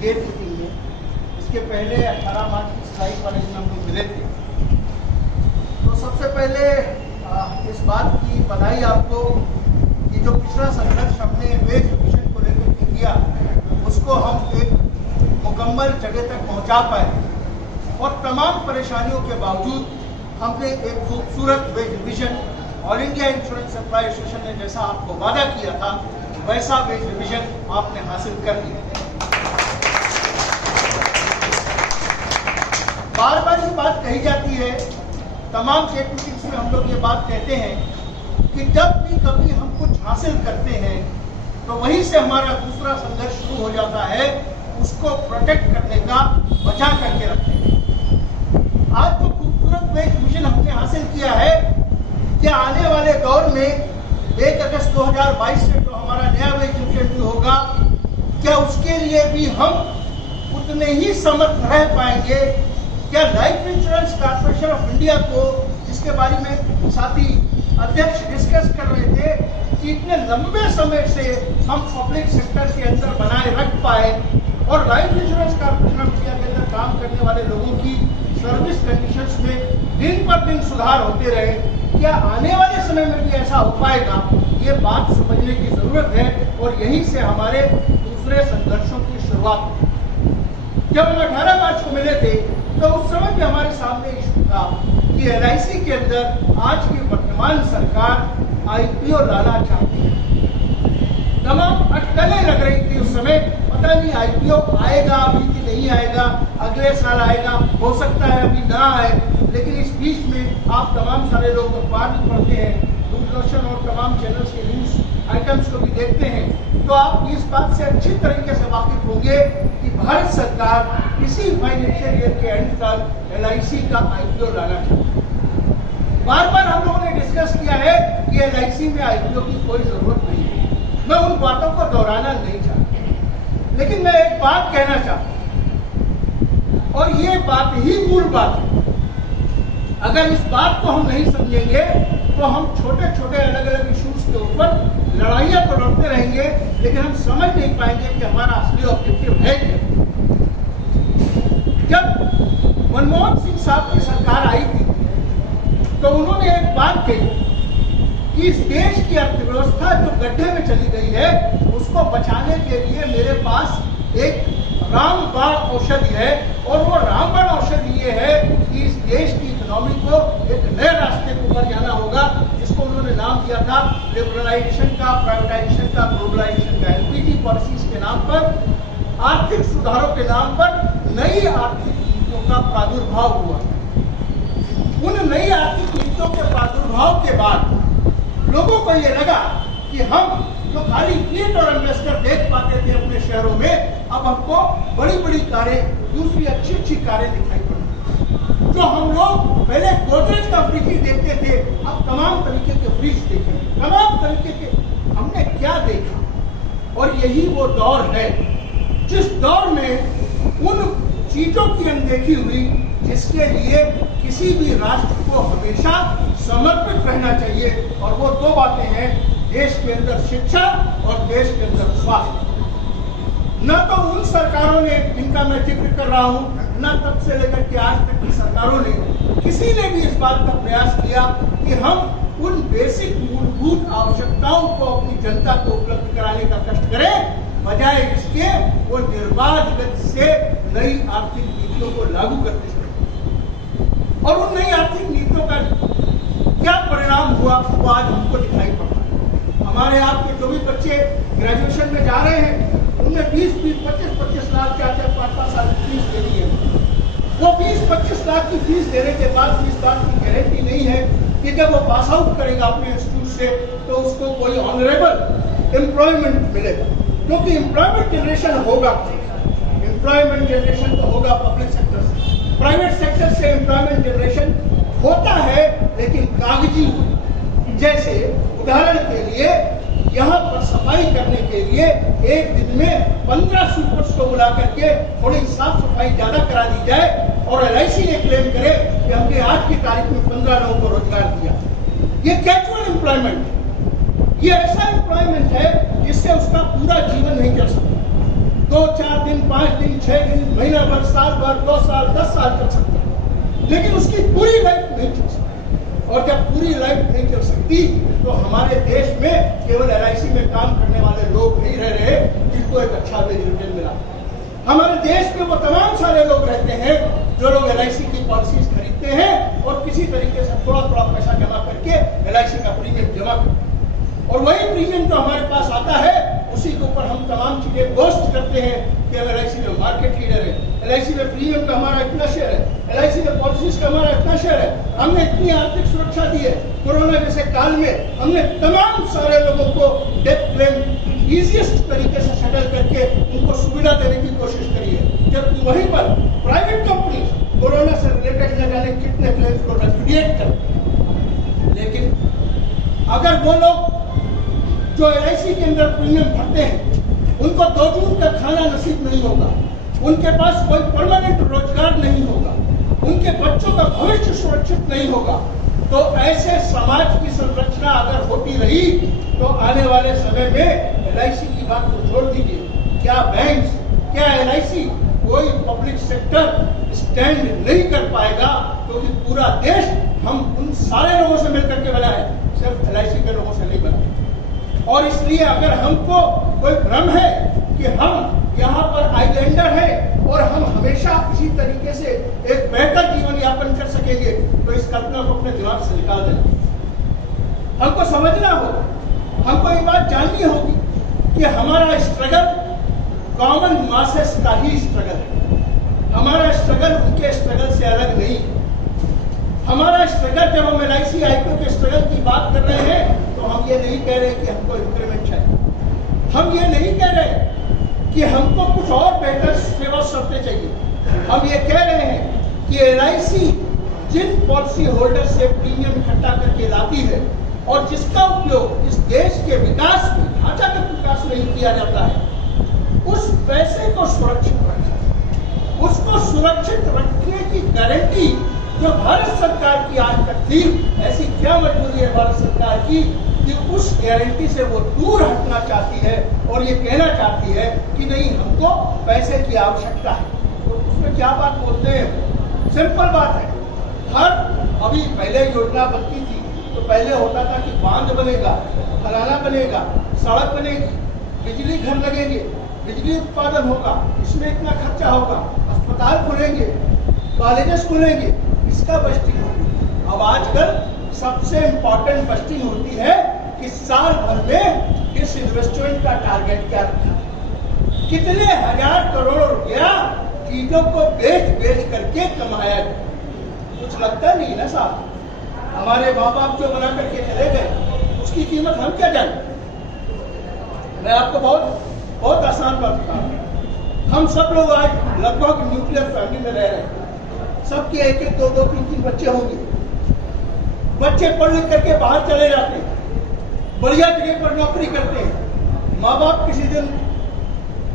Gate meeting में। इसके पहले 18 मार्च की सिलाई कॉलेज में हम लोग मिले थे। तो सबसे पहले इस बात की बधाई आपको कि जो पिछड़ा संघर्ष हमने वेज विजन को लेकर के किया उसको हम एक मुकम्मल जगह तक पहुंचा पाए और तमाम परेशानियों के बावजूद हमने एक खूबसूरत wage vision all India insurance employ association ने जैसा आपको वादा किया था वैसा वेज विजन आपने हासिल कर लिया। बार बार ये बात कही जाती है, तमाम गेट मीटिंग्स में हम लोग ये बात कहते हैं कि जब भी कभी हम कुछ हासिल करते हैं तो वहीं से हमारा दूसरा संघर्ष शुरू हो जाता है, उसको प्रोटेक्ट करने का, बचा करके रखने का। आज जो खूबसूरत वेज विजन हमने हासिल किया है कि आने वाले दौर में 1 अगस्त 2022 से जो हमारा नया वेज इंसेंटिव होगा, क्या उसके लिए भी हम उतने ही समर्थ रह पाएंगे? क्या life insurance corporation of India को, जिसके बारे में साथी अध्यक्ष डिस्कस कर रहे थे कि इतने लंबे समय से हम पब्लिक सेक्टर के अंदर बनाए रख पाए और life insurance corporation of India के अंदर काम करने वाले लोगों की सर्विस कंडीशंस में दिन पर दिन सुधार होते रहे, क्या आने वाले समय में भी ऐसा हो पाएगा? ये बात समझने की जरूरत है और यहीं से हमारे दूसरे संघर्षों की शुरुआत हुई। जब हम 18 मार्च को मिले थे तो उस समय भी हमारे सामने इशू था कि LIC के अंदर आज की वर्तमान सरकार IPO लाना चाहती है। तमाम अटकलें लग रही थी उस समय, पता नहीं IPO आएगा अभी कि नहीं आएगा, अगले साल आएगा, हो सकता है अभी ना आए। लेकिन इस बीच में आप तमाम सारे लोग अखबार भी पढ़ते हैं, दूरदर्शन और तमाम चैनल्स के न्यूज आइटम्स को भी देखते हैं, तो आप इस बात से अच्छी तरीके से वाकिफ होंगे कि भारत सरकार इसी फाइनेंशियल ईयर के एंड तक LIC का IPO लाना चाहती है। बार बार हम लोगों ने डिस्कस किया है कि LIC में IPO की कोई जरूरत नहीं है। मैं उन बातों को दोहराना नहीं चाहता, लेकिन मैं एक बात कहना चाहता हूं और ये बात ही मूल बात है। अगर इस बात को हम नहीं समझेंगे तो हम छोटे छोटे अलग अलग इश्यूज के ऊपर लड़ाइयां तो लड़ते रहेंगे, लेकिन हम समझ नहीं पाएंगे कि हमारा असली ऑब्जेक्टिव है क्या। जब मनमोहन सिंह साहब की सरकार आई थी तो उन्होंने एक बात कही कि इस देश की अर्थव्यवस्था जो गड्ढे में चली गई है उसको बचाने के लिए मेरे पास एक रामबाण औषधि है, और वो रामबाण औषधि ये है कि इस देश की इकोनॉमी को एक नए रास्ते को ऊपर जाना होगा, जिसको उन्होंने नाम दिया था लिबरलाइजेशन का, प्राइवेटाइजेशन का, ग्लोबलाइजेशन का। LPG पॉलिसीज के नाम पर, आर्थिक सुधारों के नाम पर नई आर्थिक नीतियों का प्रादुर्भाव हुआ। उन नई आर्थिक नीतियों के प्रादुर्भाव के बाद लोगों को ये लगा कि हम जो खाली फ्लीट और इन्वेस्टर देख पाते थे अपने शहरों में, अब हमको बड़ी बड़ी कारें, दूसरी अच्छी अच्छी कारें दिखाई पड़ी। जो हम लोग पहले गोदरेज का फ्रिज ही देखते थे, अब तमाम तरीके के फ्रिज देखें, तमाम तरीके के। हमने क्या देखा? और यही वो दौर है जिस दौर में उन चीजों की अनदेखी हुई जिसके लिए किसी भी राष्ट्र को हमेशा समर्पित रहना चाहिए, और वो दो बातें हैं, देश के अंदर शिक्षा और देश के अंदर स्वास्थ्य। न तो उन सरकारों ने जिनका मैं जिक्र कर रहा हूं, न तब से लेकर के आज तक की सरकारों ने, किसी ने भी इस बात का प्रयास किया कि हम उन बेसिक मूलभूत आवश्यकताओं को अपनी जनता को उपलब्ध कराने का कष्ट करें, बजाय इसके वो निर्बाध गति से नई आर्थिक नीतियों को लागू करते चले। और उन नई आर्थिक नीतियों का क्या परिणाम हुआ वो आज हमको दिखाई पड़ रहा है। हमारे यहाँ के जो भी बच्चे ग्रेजुएशन में जा रहे हैं उनमें 20-25 लाख 4-5 साल की फीस देनी है। वो 20-25 लाख की फीस देने के बाद इस बात की गारंटी नहीं है कि जब वो पास आउट करेगा अपने इंस्टीट्यूट से तो उसको कोई ऑनरेबल एम्प्लॉयमेंट मिलेगा, क्योंकि एम्प्लॉयमेंट जनरेशन होगा, एम्प्लॉयमेंट जनरेशन तो होगा पब्लिक सेक्टर से, प्राइवेट सेक्टर से एम्प्लॉयमेंट जनरेशन होता है लेकिन कागजी। जैसे उदाहरण के लिए यहाँ पर सफाई करने के लिए एक दिन में 15 सुपर्स को बुला करके थोड़ी साफ सफाई ज्यादा करा दी जाए और LIC ने क्लेम करे कि हमने आज की तारीख में 15 लोगों को रोजगार दिया। ये कैजुअल एम्प्लॉयमेंट, ये ऐसा एम्प्लॉयमेंट है जिससे उसका पूरा जीवन नहीं चल सकता। 2-4 दिन, 5 दिन, 6 दिन, महीना भर, साल भर, 2 साल, 10 साल चल सकता है, लेकिन उसकी पूरी लाइफ नहीं चल सकती। और जब पूरी लाइफ नहीं चल सकती तो हमारे देश में केवल LIC में काम करने वाले लोग नहीं रह रहे जिनको एक अच्छा वेज रिटर्न मिला। हमारे देश में वो तमाम सारे लोग रहते हैं जो लोग LIC की पॉलिसीज खरीदते हैं और किसी तरीके से थोड़ा थोड़ा पैसा जमा करके LIC का प्रीमियम जमा करते हैं, और वही प्रीमियम जो हमारे पास आता है उसी के ऊपर हम तमाम चीजें पोस्ट करते हैं कि हम LIC में मार्केट लीडर है, LIC में प्रीमियम का हमारा इतना शेयर है, LIC में पॉलिसीज का हमारा इतना शेयर है, हमने इतनी आर्थिक सुरक्षा दी है। कोरोना जैसे काल में हमने तमाम सारे लोगों को डेथ क्लेम इजीएस्ट तरीके से सेटल करके उनको सुविधा देने की कोशिश करी है, जबकि वहीं पर प्राइवेट कंपनी कोरोना से रिलेटेड न जाने कितने क्लेम्स को रेपुडिएट कर। लेकिन अगर वो लोग जो LIC के अंदर प्रीमियम भरते हैं उनको 2 जून का खाना नसीब नहीं होगा, उनके पास कोई परमानेंट रोजगार नहीं होगा, उनके बच्चों का भविष्य सुरक्षित नहीं होगा, तो ऐसे समाज की संरचना अगर होती रही तो आने वाले समय में LIC की बात को छोड़ दीजिए, क्या बैंक, क्या LIC, कोई पब्लिक सेक्टर स्टैंड नहीं कर पाएगा, क्योंकि पूरा देश हम उन सारे लोगों से मिलकर के बना है, सिर्फ LIC के लोगों से नहीं बना। और इसलिए अगर हमको कोई भ्रम है कि हम यहाँ पर आइलैंडर है और हम हमेशा इसी तरीके से एक बेहतर जीवन यापन कर सकेंगे, तो इस कल्पना को अपने दिमाग से निकाल देना। हमको समझना होगा, हमको ये बात जाननी होगी कि हमारा स्ट्रगल कॉमन मासेस का ही स्ट्रगल है, हमारा स्ट्रगल उनके स्ट्रगल से अलग नहीं है। हमारा स्ट्रगल, जब हम LIC IPO के स्ट्रगल की बात कर रहे हैं तो हम ये नहीं कह रहे कि हमको इंक्रीमेंट चाहिए, हम ये नहीं कह रहे कि हमको कुछ और बेहतर सेवा शर्तें चाहिए, हम ये कह रहे हैं कि LIC जिन पॉलिसी होल्डर से प्रीमियम इकट्ठा करके लाती है और जिसका उपयोग इस देश के विकास में, ढांचागत विकास में ही किया जाता है, उस पैसे को सुरक्षित रखें, उसको सुरक्षित रखने की गारंटी जो भारत सरकार की आज तक थी, ऐसी क्या मजबूरी है भारत सरकार की कि उस गारंटी से वो दूर हटना चाहती है और ये कहना चाहती है कि नहीं, हमको पैसे की आवश्यकता है। तो उसमें क्या बात बोलते हैं, सिंपल बात है। अभी पहले योजना बनती थी तो पहले होता था कि बांध बनेगा, फलाना बनेगा, सड़क बनेगी, बिजली घर लगेंगे, बिजली उत्पादन होगा, इसमें इतना खर्चा होगा, अस्पताल खुलेंगे, कॉलेजेस खुलेंगे, इसका बस्टिंग होगी। अब आजकल सबसे इम्पोर्टेंट बस्टिंग होती है कि साल भर में इस इन्वेस्टमेंट का टारगेट क्या रखा है, कितने हजार करोड़ रुपया चीजों को बेच करके कमाया गया। कुछ लगता नहीं ना साहब, हमारे माँ बाप जो बना करके चले गए उसकी कीमत हम क्या जाने। मैं आपको बहुत आसान बात बताऊं, हम सब लोग आज लगभग न्यूक्लियर फैमिली में रह रहे हैं, सबके 1-1, 2-2, 3-3 बच्चे होंगे, बच्चे पढ़ लिख करके बाहर चले जाते हैं, बढ़िया जगह पर नौकरी करते हैं, माँ बाप किसी दिन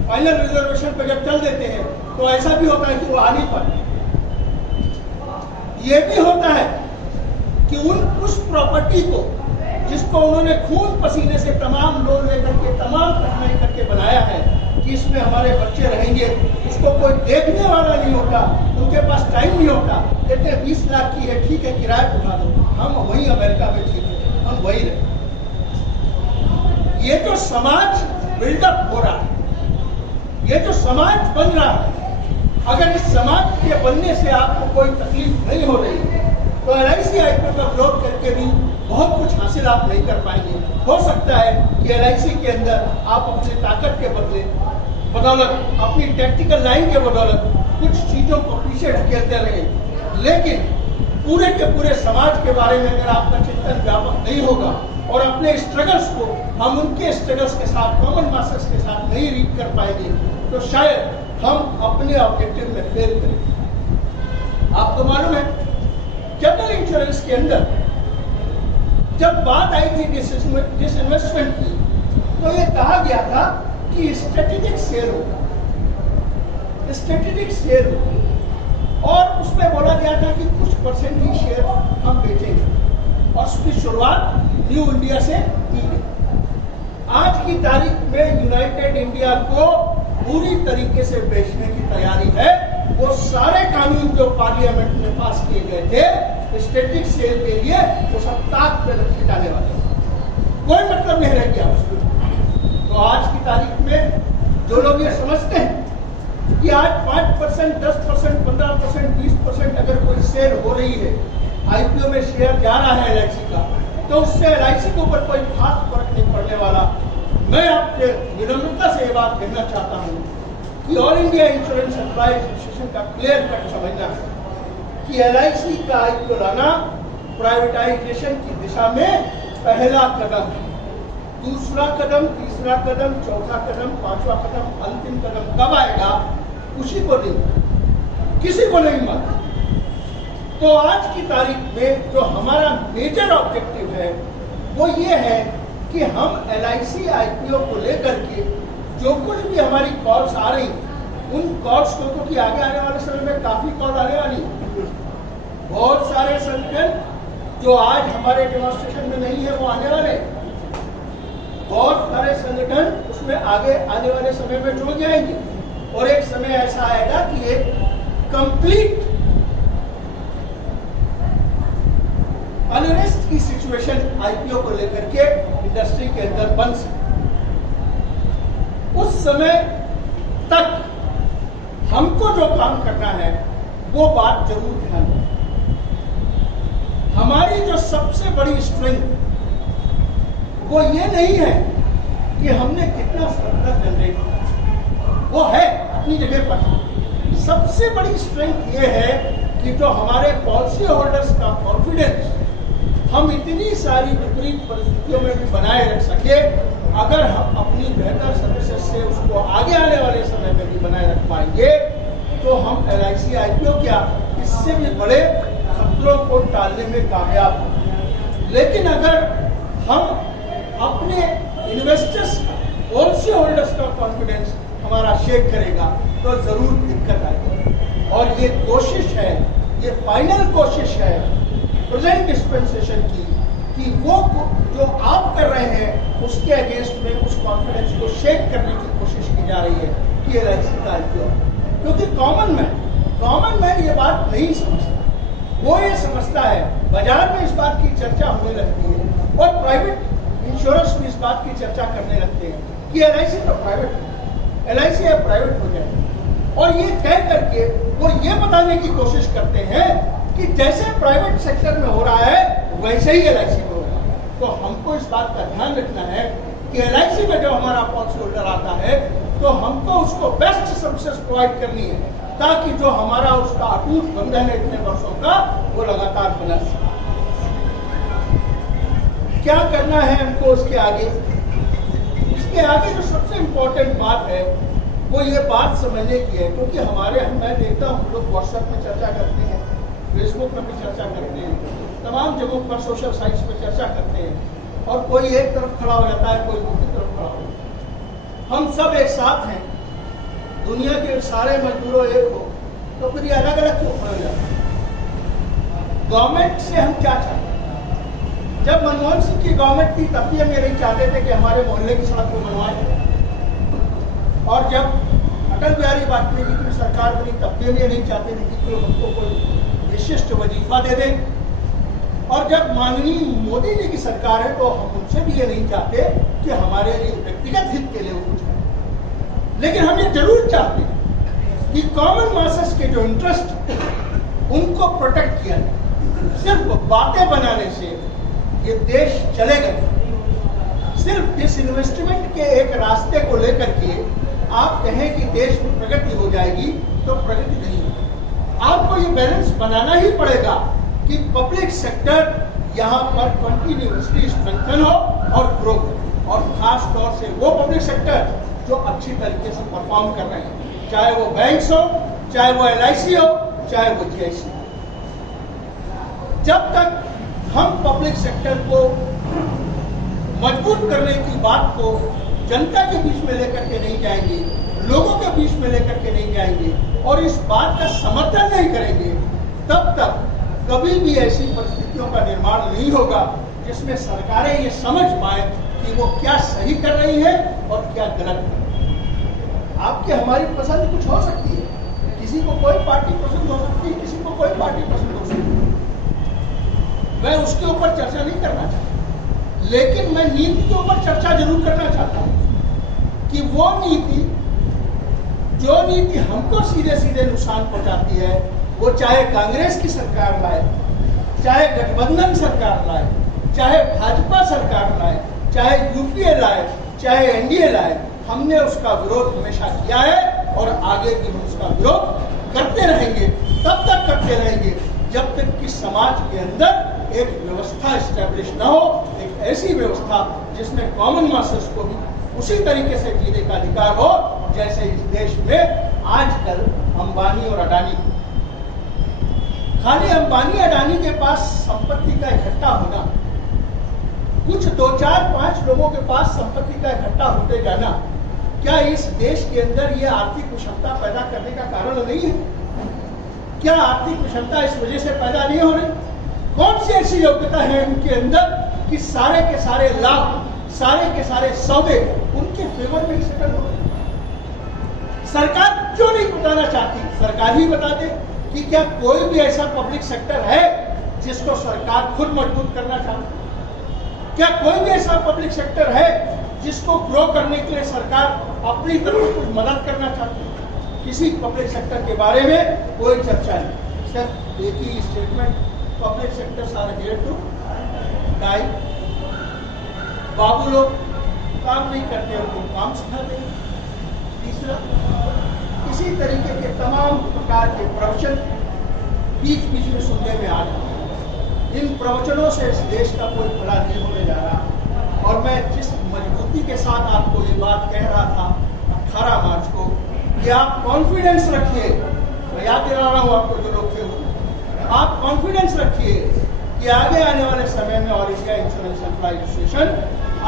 फाइनल रिजर्वेशन पर जब चल देते हैं तो ऐसा भी होता है कि वो आ नहीं पाते। ये भी होता है कि उस प्रॉपर्टी को जिसको उन्होंने खून पसीने से तमाम लोन लेकर के, तमाम कठिनाई करके बनाया है कि इसमें हमारे बच्चे रहेंगे, उसको कोई देखने वाला नहीं होता, उनके पास टाइम नहीं होता। कहते हैं 20 लाख की है, ठीक है, किराया उठा दो, हम वहीं अमेरिका में ठीक है, हम वहीं रहे। ये जो समाज बिल्डअप हो रहा है, ये जो समाज बन रहा है, अगर इस समाज के बनने से आपको कोई तकलीफ नहीं हो रही तो LIC IPO का विरोध करके भी बहुत कुछ हासिल आप नहीं कर पाएंगे। हो सकता है कि LIC के अंदर आप अपनी ताकत के बदौलत, अपनी टैक्टिकल लाइन के बदौलत कुछ चीजों को पीछे ढकेलते रहे, लेकिन पूरे के पूरे समाज के बारे में अगर आपका चिंतन व्यापक नहीं होगा और अपने स्ट्रगल्स को हम उनके स्ट्रगल्स के साथ, कॉमन मासेस के साथ नहीं रीच कर पाएंगे तो शायद हम अपने ऑब्जेक्टिव में फेल करेंगे। आपको मालूम है, जनरल इंश्योरेंस के अंदर जब बात आई थी डिसइन्वेस्टमेंट की तो ये कहा गया था कि स्ट्रेटेजिक शेयर होगा, स्ट्रेटेजिक शेयर होगा, और उसमें बोला गया था कि कुछ परसेंट ही शेयर हम बेचेंगे और उसकी शुरुआत न्यू इंडिया से की गई। आज की तारीख में यूनाइटेड इंडिया को पूरी तरीके से बेचने की तैयारी है। वो सारे कानून जो पार्लियामेंट में पास किए गए थे स्टैटिक सेल के लिए, वो सब ताक पे खिटाने वाले, कोई मतलब नहीं रह गया उसको। तो आज की तारीख में जो लोग ये समझते हैं कि आज 5%, 10%, 15%, 20% अगर कोई सेल हो रही है, आईपीओ में शेयर जा रहा है एलआईसी का, तो उससे एलआईसी के ऊपर कोई खास फर्क नहीं पड़ने वाला। मैं आपसे विनम्रता से ये बात कहना चाहता हूँ कि all India insurance employ association का क्लियर कट समझना है कि एलआईसी का आईपीओ लाना प्राइवेटाइजेशन की दिशा में पहला कदम है। दूसरा कदम, तीसरा कदम, चौथा कदम, पांचवा कदम, अंतिम कदम कब आएगा उसी को नहीं, किसी को नहीं मालूम। तो आज की तारीख में जो हमारा मेजर ऑब्जेक्टिव है वो ये है कि हम एलआईसी आईपीओ को लेकर के जो कुछ भी हमारी कॉल्स आ रही, उन कॉल्स को, क्योंकि आगे आने वाले समय में काफी कॉल आने वाली, बहुत सारे संगठन जो आज हमारे डेमोन्स्ट्रेशन में नहीं है वो आने वाले, बहुत सारे संगठन उसमें आगे आने वाले समय में जुड़ जाएंगे। और एक समय ऐसा आएगा कि एक कंप्लीट अनरेस्ट की सिचुएशन आईपीओ को लेकर के इंडस्ट्री के अंदर बन सकती। उस समय तक हमको जो काम करना है वो बात जरूर ध्यान रखें। हमारी जो सबसे बड़ी स्ट्रेंथ वो ये नहीं है कि हमने कितना सरप्लस जनरेट किया, वो है अपनी जगह पर। सबसे बड़ी स्ट्रेंथ ये है कि जो हमारे पॉलिसी होल्डर्स का कॉन्फिडेंस हम इतनी सारी विपरीत परिस्थितियों में भी बनाए रख सके। अगर हम अपनी बेहतर सर्विसेज से उसको आगे आने वाले समय में भी बनाए रख पाएंगे तो हम एलआईसी आईपीओ क्या, इससे भी बड़े खतरों को टालने में कामयाब होंगे। लेकिन अगर हम अपने इन्वेस्टर्स का, पॉलिसी होल्डर्स का कॉन्फिडेंस हमारा शेक करेगा तो जरूर दिक्कत आएगी। और ये कोशिश है, ये फाइनल कोशिश है प्रेजेंट डिस्पेंसेशन की, कि वो जो आप कर रहे हैं उसके अगेंस्ट में उस कॉन्फिडेंस को शेक करने की कोशिश की जा रही है कि एलआईसी का आईपीओ। क्योंकि कॉमन मैन ये बात नहीं समझता। वो ये समझता है, बाजार में इस बात की चर्चा होने लगती है और प्राइवेट इंश्योरेंस भी इस बात की चर्चा करने लगते हैं कि एलआईसी तो प्राइवेट है, एलआईसी अब प्राइवेट हो जाए। और ये कह करके वो ये बताने की कोशिश करते हैं कि जैसे प्राइवेट सेक्टर में हो रहा है वैसे ही एलआईसी में होगा। तो हमको इस बात का ध्यान रखना है कि एलआईसी में जब हमारा पॉलिसी होल्डर आता है तो हमको उसको बेस्ट सर्विसेज प्रोवाइड करनी है ताकि जो हमारा उसका अटूट बंधन है इतने वर्षों का वो लगातार बना सके। क्या करना है हमको उसके आगे? इसके आगे जो सबसे इम्पोर्टेंट बात है वो ये बात समझने की है, क्योंकि हमारे मैं देखता हूँ हम लोग व्हाट्सएप में चर्चा करते हैं, फेसबुक में भी चर्चा करते हैं, तमाम जगहों पर सोशल साइट्स पर चर्चा करते हैं और कोई एक तरफ खड़ा हो जाता है, कोई दूसरी तरफ खड़ा हो जाता है। हम सब एक साथ हैं, दुनिया के सारे मजदूरों एक हो, तो फिर ये अलग अलग क्यों खड़े हो जाते हैं? गवर्नमेंट से हम क्या चाहते हैं? जब मनमोहन सिंह की गवर्नमेंट थी तब भी हम ये नहीं चाहते थे कि हमारे मोहल्ले की सड़क को बनवाए, और जब अटल बिहारी वाजपेयी जी की सरकार बनी तब भी हम ये नहीं चाहते थे कि कोई हमको कोई विशिष्ट वजीफा दे दें, और जब माननीय मोदी जी की सरकार है तो हम उनसे भी ये नहीं चाहते कि हमारे लिए व्यक्तिगत हित के लिए वो कुछ करें। लेकिन हम ये जरूर चाहते हैं कि कॉमन मासेस के जो इंटरेस्ट उनको प्रोटेक्ट किया जाए। सिर्फ बातें बनाने से ये देश चलेगा नहीं। सिर्फ डिसइन्वेस्टमेंट के एक रास्ते को लेकर के आप कहें कि देश में प्रगति हो जाएगी तो प्रगति नहीं होगी। आपको ये बैलेंस बनाना ही पड़ेगा कि पब्लिक सेक्टर यहाँ पर कंटिन्यूअसली स्ट्रेंथन हो और ग्रो करे, और खास तौर से वो पब्लिक सेक्टर जो अच्छी तरीके से परफॉर्म कर रहे हैं, चाहे वो बैंक्स हो, चाहे वो एलआईसी हो, चाहे वो जीआईसी हो। जब तक हम पब्लिक सेक्टर को मजबूत करने की बात को जनता के बीच में लेकर के नहीं जाएंगे, लोगों के बीच में लेकर के नहीं जाएंगे और इस बात का समर्थन नहीं करेंगे, तब तक कभी भी ऐसी परिस्थितियों का निर्माण नहीं होगा जिसमें सरकारें ये समझ पाए कि वो क्या सही कर रही है और क्या गलत कर रही है। आपकी हमारी पसंद कुछ हो सकती है, किसी को कोई पार्टी पसंद हो सकती है, किसी को कोई पार्टी पसंद हो सकती है। मैं उसके ऊपर चर्चा नहीं करना चाहता, लेकिन मैं नीति के ऊपर चर्चा जरूर करना चाहता हूं कि वो नीति, जो नीति हमको सीधे सीधे नुकसान पहुंचाती है, वो चाहे कांग्रेस की सरकार लाए, चाहे गठबंधन सरकार लाए, चाहे भाजपा सरकार लाए, चाहे यूपीए लाए, चाहे एनडीए लाए, हमने उसका विरोध हमेशा किया है और आगे भी हम उसका विरोध करते रहेंगे। तब तक करते रहेंगे जब तक कि समाज के अंदर एक व्यवस्था स्टैब्लिश न हो, एक ऐसी व्यवस्था जिसमें कॉमन मासेस को भी उसी तरीके से जीने का अधिकार हो जैसे इस देश में आजकल अंबानी और अडानी। खाली अंबानी अडानी के पास संपत्ति का इकट्ठा होना, कुछ 2, 4, 5 लोगों के पास संपत्ति का इकट्ठा होते जाना, क्या इस देश के अंदर ये आर्थिक कुशलता पैदा करने का कारण नहीं है? क्या आर्थिक कुशलता इस वजह से पैदा नहीं हो रही? कौन सी ऐसी योग्यता है उनके अंदर कि सारे के सारे लाभ, सारे के सारे सौदे उनके फेवर में सेटल हो रहे? सरकार क्यों नहीं बताना चाहती? सरकार ही बता दे कि क्या कोई भी ऐसा पब्लिक सेक्टर है जिसको सरकार खुद मजबूत करना चाहती? क्या कोई भी ऐसा पब्लिक सेक्टर है जिसको ग्रो करने के लिए सरकार अपनी तरफ कुछ मदद करना चाहती है? किसी पब्लिक सेक्टर के बारे में कोई चर्चा नहीं, सिर्फ एक ही statement, public sectors are here to die. Babu लोग काम नहीं करते, उनको काम सिखाते हैं। तीसरा, इसी तरीके के तमाम प्रकार के प्रवचन बीच बीच में सुनने में आ रहे हैं। इन प्रवचनों से इस देश का कोई भला नहीं होने जा रहा। और मैं जिस मजबूती के साथ आपको ये बात कह रहा था 18 मार्च को कि आप कॉन्फिडेंस रखिए, मैं याद दिला रहा हूँ आपको जो लोग थे, आप कॉन्फिडेंस रखिए कि आगे आने वाले समय में all India insurance employ association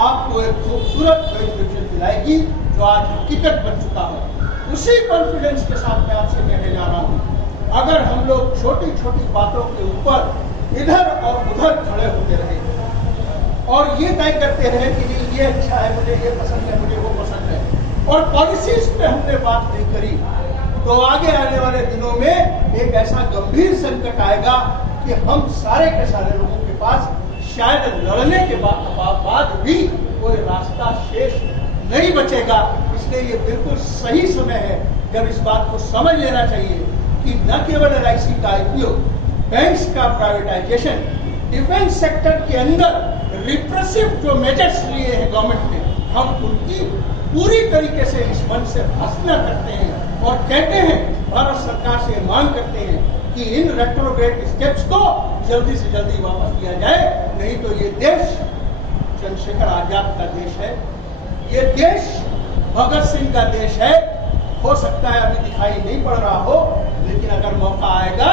आपको एक खूबसूरत वेज दिलाएगी जो आज हकीकत बन चुका है। उसी कॉन्फिडेंस के साथ मैं आपसे कहने जा रहा हूँ, अगर हम लोग छोटी छोटी बातों के ऊपर इधर और उधर खड़े होते रहे और ये तय करते रहे कि नहीं ये अच्छा है, मुझे ये पसंद है, मुझे वो पसंद है, और पॉलिसीज पे हमने बात नहीं करी, तो आगे आने वाले दिनों में एक ऐसा गंभीर संकट आएगा कि हम सारे के सारे लोगों के पास शायद लड़ने के बाद भी कोई रास्ता शेष नहीं बचेगा। इसलिए ये बिल्कुल सही समय है जब इस बात को समझ लेना चाहिए कि न केवल LIC का IPO, बैंक्स का प्राइवेटाइजेशन, डिफेंस सेक्टर के अंदर रिप्रेसिव जो मेजर्स लिए हैं गवर्नमेंट ने, हम उनकी पूरी तरीके से इस मन से भर्त्सना करते हैं और कहते हैं, भारत सरकार से मांग करते हैं कि इन रेट्रोग्रेड स्टेप्स को जल्दी से जल्दी वापस किया जाए, नहीं तो ये देश चंद्रशेखर आजाद का देश है, ये देश भगत सिंह का देश है। हो सकता है अभी दिखाई नहीं पड़ रहा हो, लेकिन अगर मौका आएगा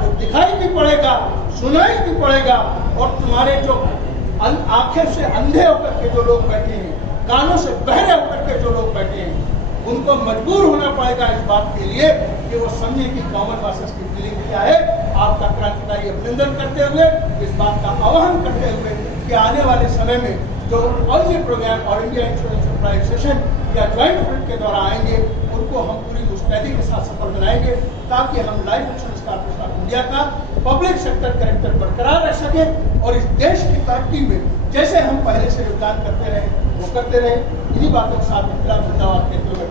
तो दिखाई भी पड़ेगा, सुनाई भी पड़ेगा, और तुम्हारे जो आंखें से अंधे होकर के जो लोग बैठे हैं, कानों से बहरे होकर के जो लोग बैठे हैं, उनको मजबूर होना पड़ेगा इस बात के लिए कि वो समझे कि कॉमन मासेस की फीलिंग क्या है। आपका क्रांतिकारी अभिनंदन करते हुए, इस बात का आह्वान करते हुए कि आने वाले समय में जो अन्य program all India insurance employ association या ज्वाइंट फ्रंट के द्वारा आएंगे, उनको हम पूरी मुस्तैदी के साथ सफल बनाएंगे, ताकि हम life insurance corporation of India का पब्लिक सेक्टर कैरेक्टर बरकरार रह सके और इस देश की तरक्की में जैसे हम पहले से योगदान करते रहे वो करते रहे। इन्हीं बातों के साथ जिंदाबाद कहते हुए